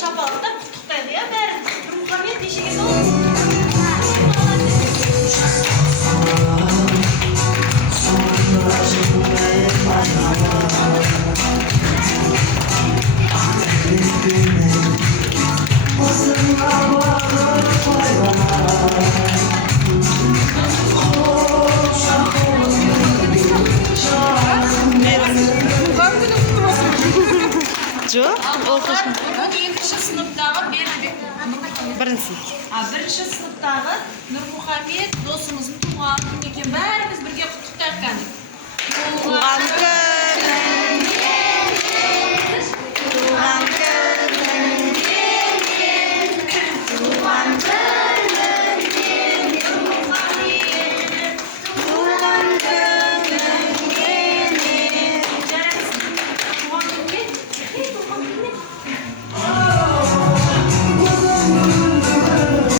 шапалақтап құттықтайды, иә, бәрін. Нұрмұхамед нешеге толды? Жоқ, Бүгін екінші сыныптағы Бердібек. бірінші. Бірінші сыныптағы Нұрмұхамед досымыздың туған күні екен. Бәріміз бірге құттықтайық кәне. Туған күн!